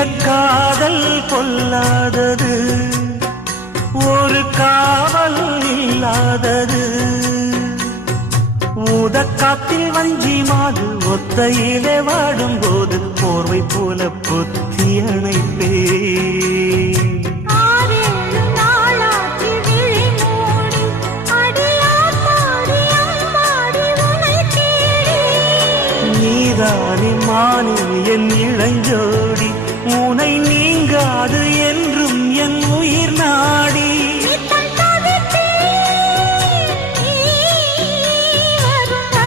காதல் கொல்லாதது, ஒரு காவல் இல்லாதது. ஊதக்காத்தில் வஞ்சி மாது ஒத்தையிலே வாடும்போது போர்வை போல பொத்தி அணைப்பே. நீதானே மானே என் இளஞ்சோடி, உனை நீங்காது என்றும் என் உயிர் நாடி.